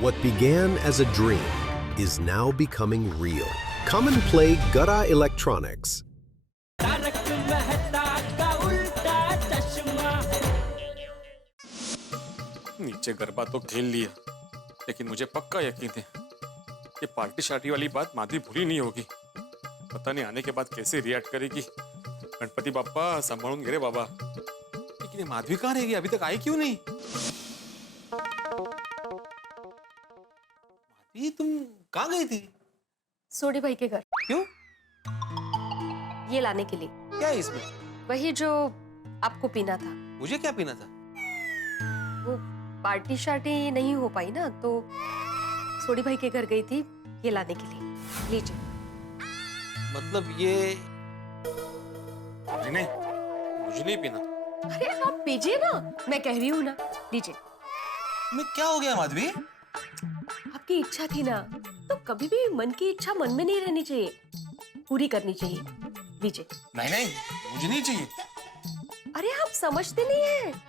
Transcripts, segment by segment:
What began as a dream is now becoming real. Come and play Gada Electronics. नीचे गरबा तो खेल लिया, लेकिन मुझे पक्का यकीन है ये पार्टी शार्टी वाली बात माधवी भूली नहीं होगी। पता नहीं आने के बाद कैसे रिएक्ट करेगी। गणपति बाप्पा संभालून गे रे बाबा। लेकिन ये माधवी कहाँ रहेगी, अभी तक आई क्यों नहीं? माधवी तुम कहाँ गई थी? सोडी भाई के घर। क्यों? ये लाने के लिए। क्या है इसमें? वही जो आपको पीना था। मुझे क्या पीना था? वो पार्टी शार्टी नहीं हो पाई ना, तो सोडी भाई के घर गई थी ये लाने के लिए। लीजिए। मतलब ये नहीं, मुझे नहीं पीना। अरे आप पीजिए ना, मैं कह रही हूँ ना। लीजिए। मैं क्या हो गया माधवी? आपकी इच्छा थी ना, तो कभी भी मन की इच्छा मन में नहीं रहनी चाहिए, पूरी करनी चाहिए। लीजिए। नहीं नहीं, मुझे नहीं चाहिए। अरे आप समझते नहीं हैं।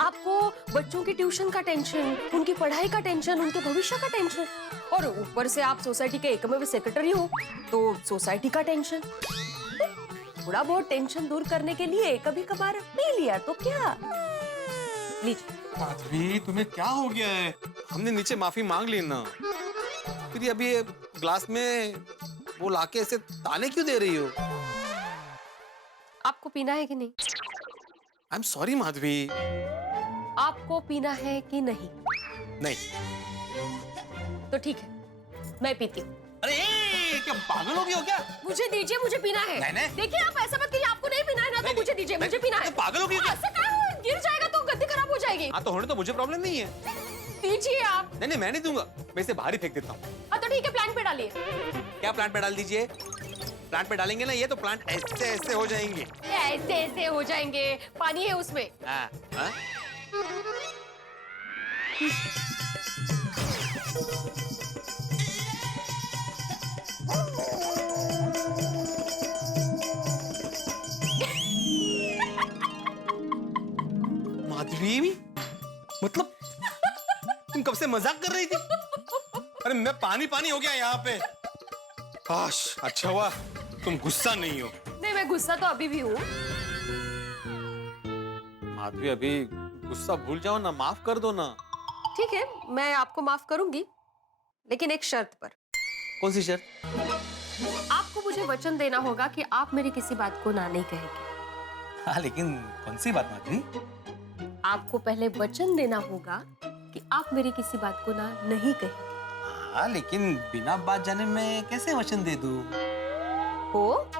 आपको बच्चों की ट्यूशन का टेंशन, उनकी पढ़ाई का टेंशन, उनके भविष्य का टेंशन, और ऊपर से आप सोसाइटी के एकमेव सेक्रेटरी हो, तो सोसाइटी का टेंशन। थोड़ा बहुत टेंशन दूर करने के लिए कभी कभार पी लिया तो क्या। लीजिए। माधवी तुम्हें क्या हो गया है? हमने नीचे माफी मांग ली ना, फिर अभी ये ग्लास में वो लाके ऐसे ताने क्यों दे रही हो? आपको पीना है कि नहीं? I am sorry Madhavi. आपको पीना है कि नहीं? नहीं। तो ठीक है, मैं पीती हूँ। अरे क्या पागल हो गई हो क्या? मुझे दीजिए, मुझे पीना है। नहीं, नहीं। देखिए आप ऐसा मत कीजिए, आपको नहीं पीना है ना, तो मुझे दीजिए, मुझे पीना है। पागल हो गई क्या? ऐसा क्या है? गिर जाएगा तो गद्दी खराब हो जाएगी। हाँ तो होने तो मुझे प्रॉब्लम नहीं है। दीजिए आप। नहीं नहीं, मैं नहीं दूंगा, मैं इसे बाहर ही फेंक देता हूँ। हाँ तो ठीक है, प्लांट पे डालिए। क्या प्लांट पे डाल दीजिए? प्लांट पे डालेंगे ना ये तो प्लांट ऐसे ऐसे हो जाएंगे। ऐसे ऐसे हो जाएंगे, पानी है उसमें। हाँ, हाँ? माधवी, मतलब तुम कब से मजाक कर रही थी? अरे मैं पानी पानी हो गया यहाँ पे। काश, अच्छा हुआ तुम गुस्सा नहीं हो। नहीं, मैं गुस्सा तो अभी भी हूँ। माधवी अभी गुस्सा भूल जाओ ना, माफ कर दो ना। ठीक है, मैं आपको माफ करूंगी, लेकिन एक शर्त पर। कौन सी शर्त? आपको मुझे वचन देना होगा कि आप मेरी किसी बात को ना नहीं कहेंगे। हाँ लेकिन कौन सी बात माधवी? आपको पहले वचन देना होगा कि आप मेरी किसी बात को ना नहीं कहेंगे। हाँ लेकिन बिना बात जाने मैं कैसे वचन दे दूं? हो,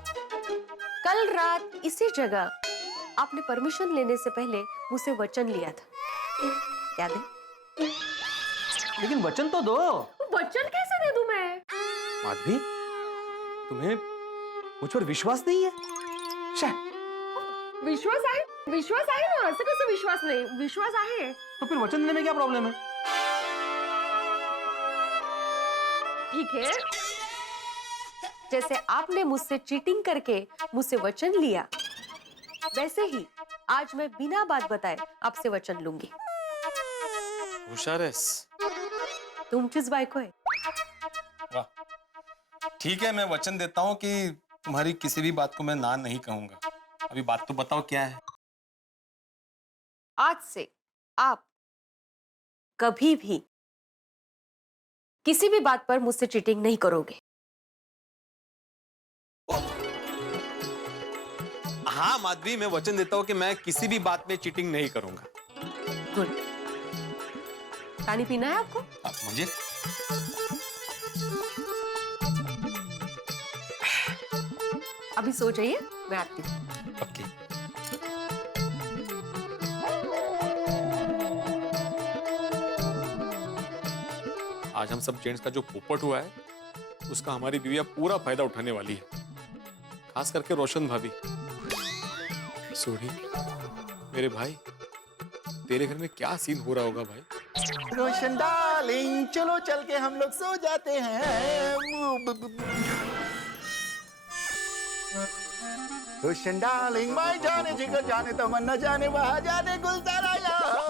कल रात इसी जगह आपने परमिशन लेने से पहले मुझसे वचन लिया था, याद है? लेकिन वचन तो दो। वचन कैसे दे दूं मैं? माधवी, तुम्हें मुझ पर विश्वास नहीं है? विश्वास आहे, विश्वास आहे ना, असं कसं विश्वास नाही? विश्वास आहे। तो फिर वचन देने में क्या प्रॉब्लम है? ठीक है, जैसे आपने मुझसे चीटिंग करके मुझसे वचन लिया, वैसे ही आज मैं बिना बात बताए आपसे वचन लूंगी। होशियार है। तुमचीच बायको आहे। वाह, ठीक है, मैं वचन देता हूँ कि तुम्हारी किसी भी बात को मैं ना नहीं कहूंगा। अभी बात तो बताओ क्या है? आज से आप कभी भी किसी भी बात पर मुझसे चीटिंग नहीं करोगे। हाँ माधवी, मैं वचन देता हूँ कि मैं किसी भी बात में चीटिंग नहीं करूंगा। गुड। पानी पीना है आपको? आप मुझे? अभी सो जाइए, मैं आती हूँ। ओके। आज हम सब जेंट्स का जो पोपट हुआ है, उसका हमारी बीवियां पूरा फायदा उठाने वाली है, खास करके रोशन भाभी। सोनी, मेरे भाई, तेरे घर में क्या सीन हो रहा होगा भाई? रोशन डार्लिंग, चलो चल के हम लोग सो जाते हैं। रोशन डार्लिंग, मैं जाने जिगर जाने तमन्ना जाने वहां जाने गुलजारा यार।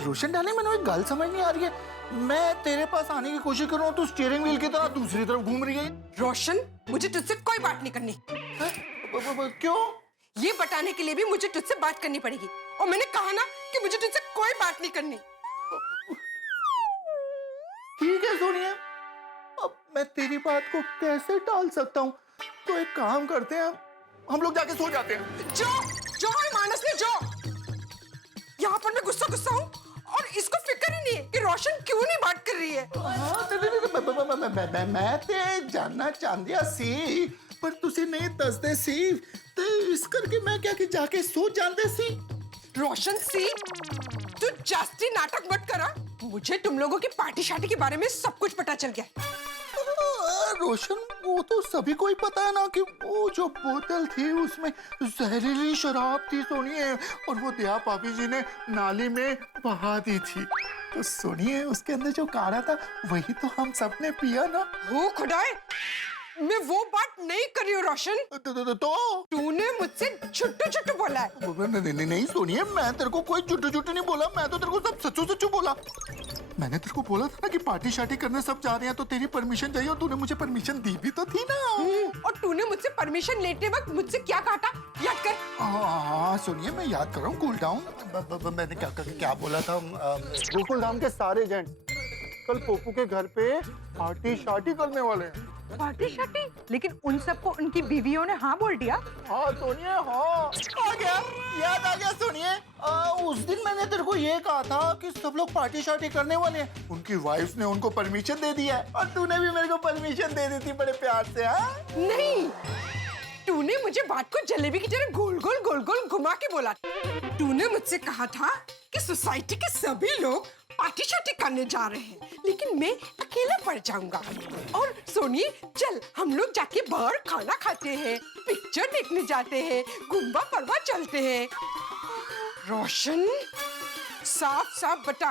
रोशन डाले मैंने एक गल समझ नहीं आ रही है। मैं तेरे पास आने की कोशिश कर रहा हूँ, तू स्टीयरिंग व्हील की तरह दूसरी तरफ घूम रही है। रोशन, मुझे तुझसे कोई बात नहीं करनी। क्यों? ये बताने के लिए भी मुझे तुझसे बात करनी पड़ेगी, और मैंने कहा ना कि मुझे तुझसे कोई बात नहीं करनी। ठीक है सोनिया, अब मैं तेरी बात को कैसे टाल सकता हूँ? तो एक काम करते हैं, हम लोग जाके सो जाते हैं। जो मानस ने जो यहाँ पर मैं गुस्सा हूँ, और इसको फिक्र ही नहीं है कि रोशन क्यों नहीं बात कर रही है। मैं ते जानना चाहती सी, पर तुसी नहीं दसदे सी, ते इस करके मैं क्या कि जाके सो जानते सी। रोशन सी, तू जास्ती नाटक मत करा। मुझे तुम लोगों की पार्टी शार्टी के बारे में सब कुछ पता चल गया। रोशन, वो तो सभी को ही पता है ना कि वो जो बोतल थी उसमें जहरीली शराब थी सोनिए, और वो दया भाभी जी ने नाली में बहा दी थी। तो सुनिए, उसके अंदर जो काढ़ा था वही तो हम सबने पिया ना। हो खुदाए, मैं वो बात नहीं कर रही हूँ रोशन। तो तूने मुझसे छुट्टू बोला है। नहीं सोनिए, मैं तेरे को कोई छुट्टू नहीं बोला, मैं तो तेरे को सब सच्चू बोला। मैंने तेरे को बोला था ना कि पार्टी शार्टी करने सब जा रहे हैं, तो तेरी परमिशन चाहिए, और तूने मुझे परमिशन दी भी तो थी ना। और तूने मुझसे परमिशन लेते वक्त मुझसे क्या कहा था, याद कर। हाँ सुनिए, मैं याद कर रहा हूँ, कूल डाउन। मैंने क्या बोला था? गोकुल धाम के सारे जेंट्स कल पोपू के घर पे पार्टी शार्टी करने वाले हैं। पार्टी शार्टी? लेकिन उन सबको उनकी बीवियों ने हाँ बोल दिया। हाँ सोनिए, हाँ आ गया, याद आ गया सोनिए। उस दिन मैंने तेरे को ये कहा था कि सब लोग पार्टी शार्टी करने वाले हैं। उनकी वाइफ ने उनको परमिशन दे दिया है, और तूने भी मेरे को परमिशन दे दी थी बड़े प्यार से। हाँ नहीं, तूने मुझे बात को जलेबी की तरह गोल गोल घुमा के बोला। तूने मुझसे कहा था कि सोसाइटी के सभी लोग पार्टी शार्टी करने जा रहे हैं, लेकिन मैं अकेला पड़ जाऊंगा। और सोनी, चल हम लोग जाके बाहर खाना खाते हैं, पिक्चर देखने जाते हैं, गुम्बा परवा चलते हैं। रोशन, साफ साफ बता,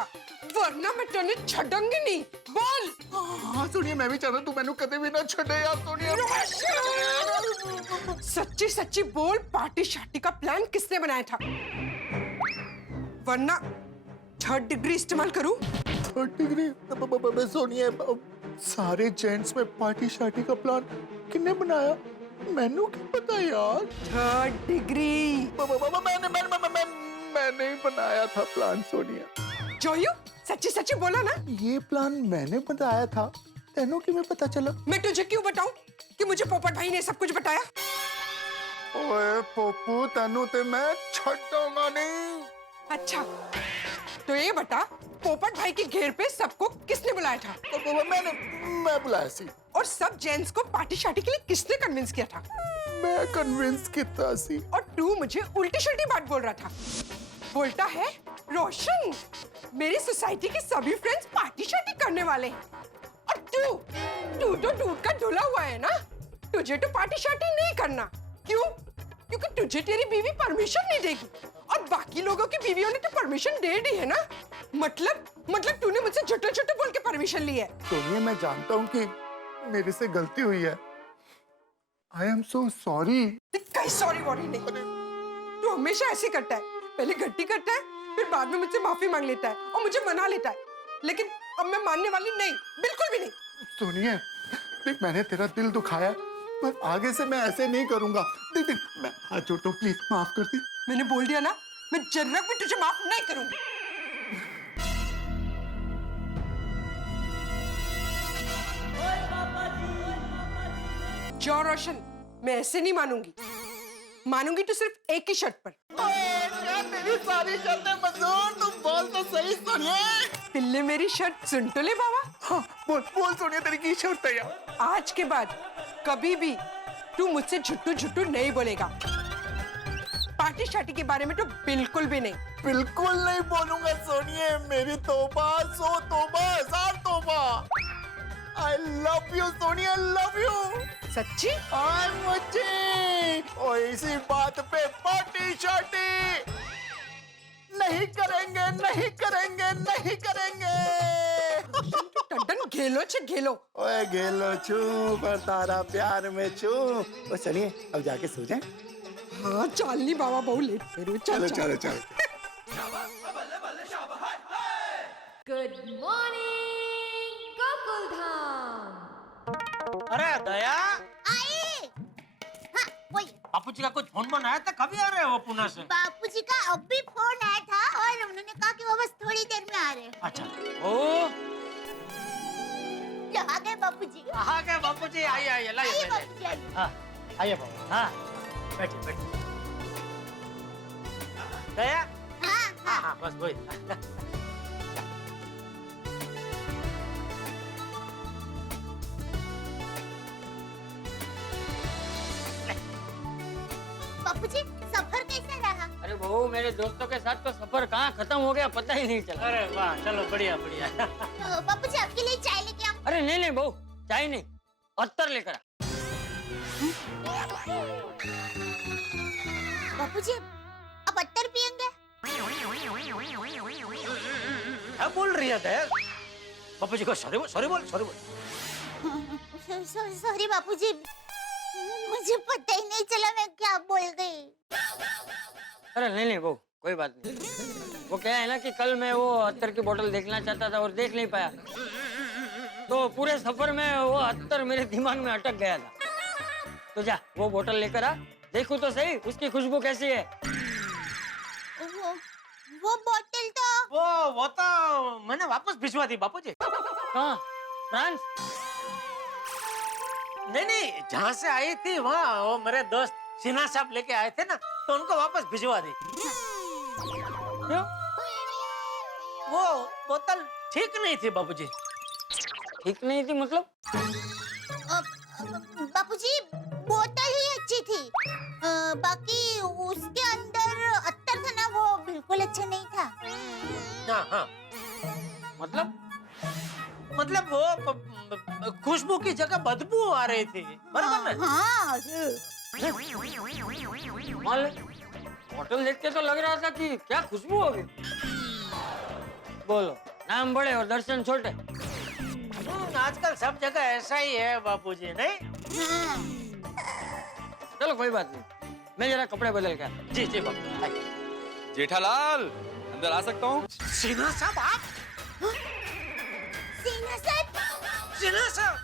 वरना मैं तेने छड़ूंगी नहीं। बोल। हाँ सुनिए, मैं भी चाह रहा हूँ तू मैंने कदे भी ना छड़े यार सोनिए। सच्ची सच्ची बोल, पार्टी शार्टी का प्लान किसने बनाया था? वरना 3rd डिग्री इस्तेमाल करूं? 3rd degree? सोनिए, सारे जेंट्स में पार्टी शार्टी का प्लान किसने बनाया? मैंने क्या पता यार। 3rd degree. मैंने ही बनाया था प्लान सोनिया। जोयू, सच्ची सच्ची बोला ना। ये प्लान मैंने बताया था, तेनों की में पता चला। मैं तुझे क्यों बताऊं कि मुझे पोपट भाई ने सब कुछ बताया? ओए पोपू, तेनू ते मैं छड़ूंगा नहीं। अच्छा, तो ये बता, पोपट भाई के घेर पे सबको किसने बुलाया था? मैं बुलाया सी। और सब जेंट्स को पार्टी शार्टी के लिए किसने कन्विंस किया था? मैं कन्विंस किया सी। और तू मुझे उल्टी सुल्टी बात बोल रहा था। बोलता है रोशन, मेरी सोसाइटी के सभी फ्रेंड्स पार्टी शार्टी करने वाले हैं, और तू तो दूध का धुला हुआ है ना। तुझे तो पार्टी शार्टी नहीं करना। क्यों? क्योंकि तुझे तेरी बीवी परमिशन नहीं देगी, और बाकी लोगों की बीवियों ने तो परमिशन दे दी है ना। मतलब तूने मुझसे झूठे बोल के परमिशन ली है। सोनिया, मैं जानता हूँ कि मेरे से गलती हुई है। I am so sorry. कहीं सॉरी वॉरी नहीं, तू हमेशा ऐसे करता है। पहले गलती करता है, फिर बाद में मुझसे माफी मांग लेता है और मुझे मना लेता है। लेकिन अब मैं मानने वाली नहीं, बिल्कुल भी नहीं। सुनिए, देख मैंने तेरा दिल दुखाया, पर आगे से मैं ऐसे नहीं करूंगा। देख मैं हाथ जोड़ता हूँ, प्लीज माफ कर दे। मैंने बोल दिया ना, मैं जरा भी तुझे माफ नहीं करूंगी। जो रोशन, मैं ऐसे नहीं मानूंगी। मानूंगी तो सिर्फ एक ही शर्त पर। क्या तेरी सारी शर्तें मंजूर? तुम बोल तो सही सोनिया। पिल्ले, मेरी शर्त सुन तो ले बाबा। हाँ बोल सोनिया, तेरी की शर्त है यार? आज के बाद कभी भी तू मुझसे झुट्टू नहीं बोलेगा। पार्टी शार्टी के बारे में तो बिल्कुल भी नहीं। बिल्कुल नहीं बोलूंगा सोनिए। मेरी तौबा, 100 तौबा, 1000 तौबा। I love you Sonia, love you। सच्ची? मुझे और इसी बात पे पार्टी शार्टी नहीं करेंगे। टंटन घेलो छे घेलो। ओए घेलो छू, पर तारा प्यार में छू। ओ चलिए अब जाके सो जाएं। हाँ चल नहीं बाबा बहुत लेट करो चल चलो चलो चलो। Good morning Gokul Dham. अरे दया, आए। हाँ वही बापूजी का कुछ फोन आया था? कभी आ रहे हो वो पुणे से? बापूजी का अब भी फोन आया था और उन्होंने कहा कि वो बस थोड़ी देर में आ रहे हैं। अच्छा, ओ आ गए बापूजी। कहाँ गए बापूजी? आइए आइए, लाइए आइए पहले। बापूजी आइए। हाँ, आइए बाबू। हाँ, बैठिए बैठिए। दया, हाँ हाँ हाँ बस वही। बापूजी सफर कैसा रहा? अरे बहू, मेरे दोस्तों के साथ तो सफर कहाँ खत्म हो गया पता ही नहीं चला। अरे वाह, चलो बढ़िया बढ़िया। तो बापूजी आपके लिए चाय लेके आऊं? अरे नहीं नहीं बहू, चाय नहीं, अत्तर लेकर आ। बापूजी आप अत्तर पियेंगे? क्या बोल रही है दया? बापूजी को सॉरी बोल, सॉरी बोल, सॉरी बोल। सॉरी बापूजी, मुझे पता ही नहीं चला मैं क्या बोल गई। अरे नहीं नहीं बहू, कोई बात नहीं। वो क्या है ना कि कल मैं वो अत्तर की बोतल देखना चाहता था और देख नहीं पाया, तो पूरे सफर में वो अत्तर मेरे दिमाग में अटक गया था। तो जा वो बोतल लेकर आ, देखो तो सही उसकी खुशबू कैसी है। वो बोतल तो वो तो मैंने वापस भिजवा दी बापूजी। कहाँ? फ्रांस? नहीं नहीं, जहाँ से आई थी वहाँ वो मेरे दोस्त सिन्हा साहब लेके आए थे ना, तो उनको वापस भिजवा दी। क्यों? वो बोतल ठीक नहीं थी बापूजी। ठीक नहीं थी मतलब? बापूजी बोतल ही अच्छी थी, बाकी उसके अंदर अत्तर था ना वो बिल्कुल अच्छा नहीं था। हाँ हाँ, मतलब वो खुशबू की जगह बदबू आ रही थी, बराबर ना? हाँ मान ले, बोतल देख के तो लग रहा था कि क्या खुशबू होगी। बोलो, नाम बड़े और दर्शन छोटे। आजकल सब जगह ऐसा ही है बापूजी, नहीं? चलो कोई बात नहीं, मैं जरा कपड़े बदल के आता। जी जी बापू। जेठालाल, अंदर आ सकता हूँ? सिन्हा साहब आप? सिन्हा साहब, सिन्हा साहब?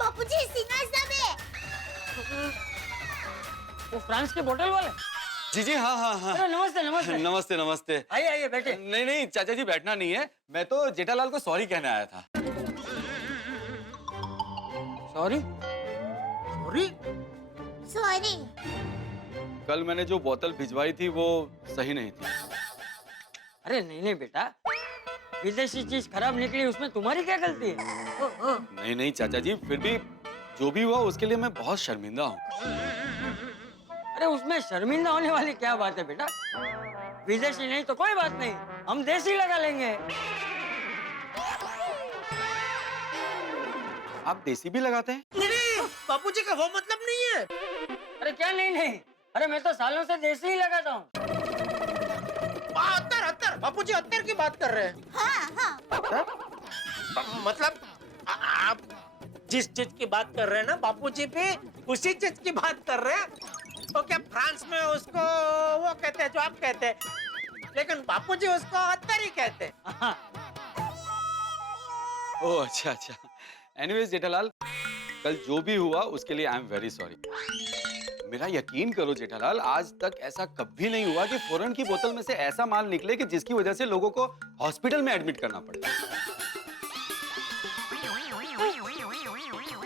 बापूजी सिन्हा साहब है। वो फ्रांस के बोतल वाले? जी जी, हाँ हाँ हाँ। अरे नमस्ते नमस्ते। नमस्ते नमस्ते। आइए आइए बैठे। नहीं नहीं चाचा जी, बैठना नहीं है, मैं तो जेठालाल को सॉरी कहने आया था। सॉरी? सॉरी? सॉरी। कल मैंने जो बोतल भिजवाई थी वो सही नहीं थी। अरे नहीं नहीं बेटा, विदेशी चीज खराब निकली उसमें तुम्हारी क्या गलती है? नहीं नहीं चाचा जी, फिर भी जो भी हुआ उसके लिए मैं बहुत शर्मिंदा हूँ। अरे उसमें शर्मिंदा होने वाली क्या बात है बेटा? विदेशी नहीं तो कोई बात नहीं, हम देसी लगा लेंगे। आप देसी भी लगाते हैं? नहीं, बापूजी का वो मतलब नहीं है। अरे क्या नहीं नहीं, अरे मैं तो सालों से देसी ही लगाता हूँ। अत्तर अत्तर, बापूजी अत्तर की बात कर रहे हैं। हाँ हाँ। मतलब आप जिस चीज की बात कर रहे हैं ना बापूजी भी उसी चीज की बात कर रहे हैं। तो क्या फ्रांस में उसको वो कहते हैं जो आप कहते हैं, लेकिन बापूजी उसको अत्तर ही कहते हैं। हाँ। ओह अच्छा अच्छा। एनीवेज जेठालाल, कल जो भी हुआ उसके लिए आई एम वेरी सॉरी। मेरा यकीन करो जेठालाल, आज तक ऐसा कभी नहीं हुआ कि फॉरेन की बोतल में से ऐसा माल निकले कि जिसकी वजह से लोगों को हॉस्पिटल में एडमिट करना पड़े।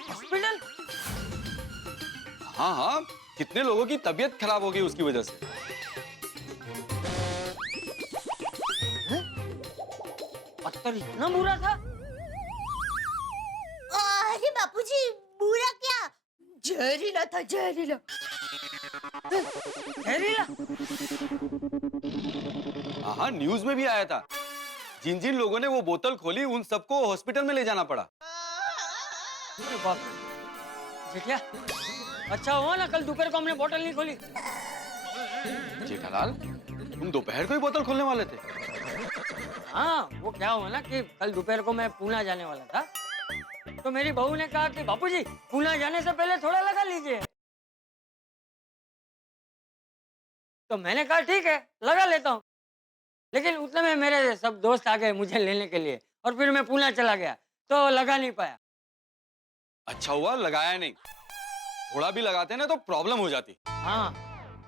हॉस्पिटल? हाँ हाँ, कितने लोगों की तबीयत खराब हो गई उसकी वजह से। अत्तर इतना बुरा था? अरे बापूजी बुरा क्या, जहरीला था जहरीला। जहरीला? हाँ, न्यूज में भी आया था। जिन जिन लोगों ने वो बोतल खोली उन सबको हॉस्पिटल में ले जाना पड़ा। अरे बाप रे। जेठिया, अच्छा हुआ ना कल दोपहर को हमने बोतल नहीं खोली। जेठालाल, तुम दोपहर को ही बोतल खोलने वाले थे? हाँ, वो क्या हुआ ना कि कल दोपहर को मैं पूना जाने वाला था, तो मेरी बहू ने कहा कि बापूजी पूना जाने से पहले थोड़ा लगा लीजिए। तो मैंने कहा ठीक है लगा लेता हूँ, लेकिन उतने में मेरे सब दोस्त आ गए मुझे लेने के लिए और फिर मैं पूना चला गया तो लगा नहीं पाया। अच्छा हुआ लगाया नहीं, थोड़ा भी लगाते ना तो प्रॉब्लम हो जाती। हाँ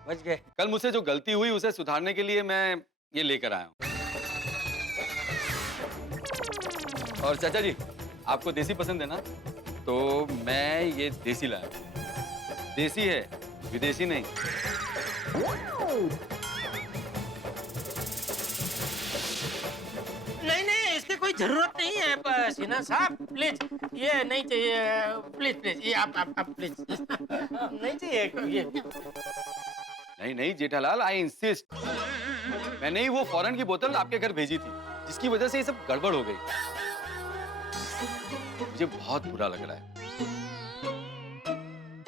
बच गए। कल मुझसे जो गलती हुई उसे सुधारने के लिए मैं ये लेकर आया हूँ। और चाचा जी आपको देसी पसंद है ना, तो मैं ये देसी लाया हूँ। देसी है, विदेशी नहीं। नहीं नहीं, इसकी कोई जरूरत नहीं है सिन्हा साहब, प्लीज ये नहीं चाहिए, प्लीज प्लीज ये आप प्लीज नहीं चाहिए ये। नहीं नहीं जेठालाल, आई इंसिस्ट। मैंने ही वो फॉरेन की बोतल आपके घर भेजी थी जिसकी वजह से ये सब गड़बड़ हो गई। मुझे बहुत बुरा लग रहा है।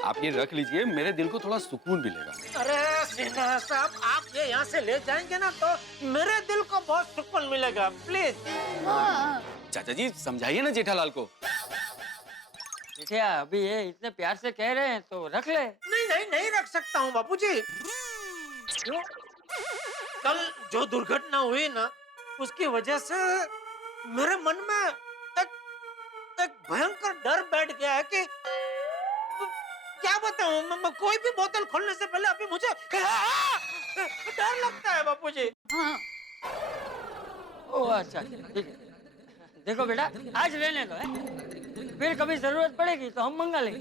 आप ये रख लीजिए, मेरे दिल को थोड़ा सुकून मिलेगा। अरे सिन्हा साहब, आप ये यहाँ से ले जाएंगे ना तो मेरे दिल को बहुत सुकून मिलेगा, प्लीज। चाचा जी समझाइए ना जेठालाल को। जेठिया अभी ये इतने प्यार से कह रहे हैं तो रख ले। नहीं नहीं नहीं रख सकता हूँ बापूजी। क्यों? कल जो दुर्घटना हुई ना, उसकी वजह से मेरे मन में एक भयंकर डर बैठ गया है कि क्या बताऊं, मैं कोई भी बोतल खोलने से पहले अभी मुझे डर लगता है बापूजी। ओह अच्छा ठीक है। देखो बेटा आज रहने दो है, फिर कभी जरूरत पड़ेगी तो हम मंगा लेंगे।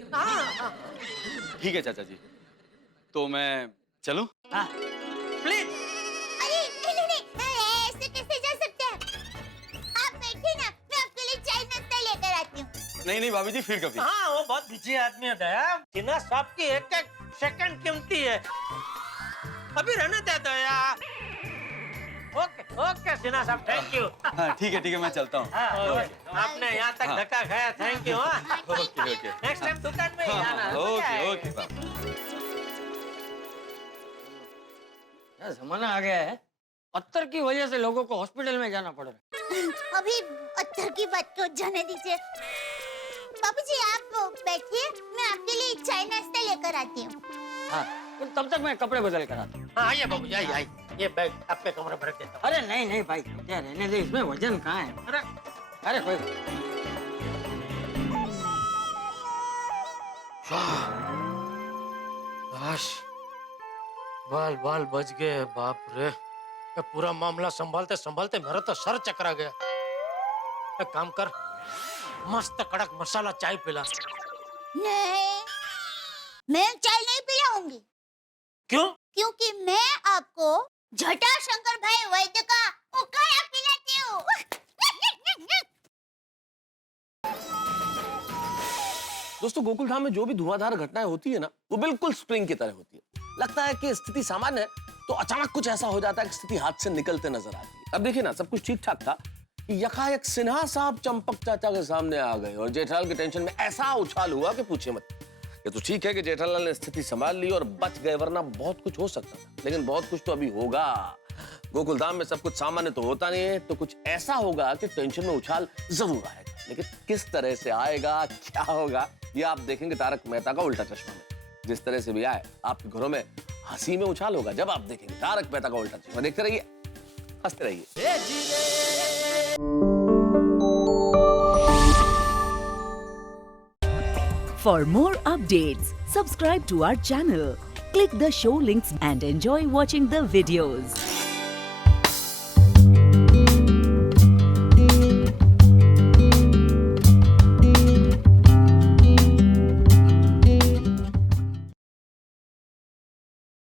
ठीक है चाचा जी, तो मैं चलूं? हाँ प्लीज। अरे नहीं नहीं नहीं, ऐसे कैसे जा सकते हैं? आप बैठिए ना, मैं आपके लिए चाय नाश्ता लेकर आती हूँ। नहीं नहीं भाभी जी, फिर कभी। हाँ वो बहुत बिजी आदमी है दया। सिन्हा साहब की एक एक सेकंड कीमती है, अभी रहने दे दया। ओके ओके सिन्हा साहब, थैंक यू। हाँ ठीक है मैं चलता हूँ। आपने यहाँ तक धक्का खाया, thank you. Okay okay. Next time दुकान में ही आना। Okay okay. क्या जमाना आ गया है, अत्तर की वजह से लोगों को हॉस्पिटल में जाना पड़ रहा है। अभी अत्तर की बात को जाने दीजिए। बाबूजी आप बैठिए, मैं आपके लिए चाय नाश्ता लेकर आती हूँ। हाँ तो तब तक मैं कपड़े बदल कर आता हूँ। हाँ आइए बाबूजी आइए, ये बैग आपके कमरे में रख देता हूँ। अरे नहीं नहीं भाई क्या रहने दे, इसमें वजन कहाँ है। अरे कोई बाल बाल बच गए, बाप रे। ये पूरा मामला संभालते संभालते मेरा तो सर चकरा गया। एक काम कर, मस्त कड़क मसाला चाय पिला। नहीं, मैं चाय नहीं पिलाऊंगी। क्यों? क्योंकि मैं आपको जटाशंकर भाई वैद्य का उकाड़ा पिलाती हूँ। दोस्तों गोकुल धाम में जो भी धुआंधार घटनाएं होती है ना, वो बिल्कुल स्प्रिंग की तरह होती है। लगता है कि स्थिति सामान्य है तो अचानक कुछ ऐसा हो जाता है कि स्थिति हाथ से निकलते नजर आती है। अब देखिए ना, सब कुछ ठीक ठाक था कि यकायक सिन्हा साहब चंपक चाचा के सामने आ गए और जेठालाल के टेंशन में ऐसा उछाल हुआ कि पूछे मत। ये तो ठीक है कि जेठालाल ने स्थिति संभाल ली और बच गए, वरना बहुत कुछ हो सकता था। लेकिन बहुत कुछ तो अभी होगा। गोकुल धाम में सब कुछ सामान्य तो होता नहीं है, तो कुछ ऐसा होगा कि टेंशन में उछाल जरूर आएगा। लेकिन किस तरह से आएगा, क्या होगा, ये आप देखेंगे तारक मेहता का उल्टा चश्मा में। जिस तरह से भी आए, आपके घरों में हंसी में उछाल होगा जब आप देखेंगे तारक मेहता का उल्टा चश्मा। देखते रहिए, हंसते रहिए। For more updates, subscribe to our channel, click the show links and enjoy watching the videos.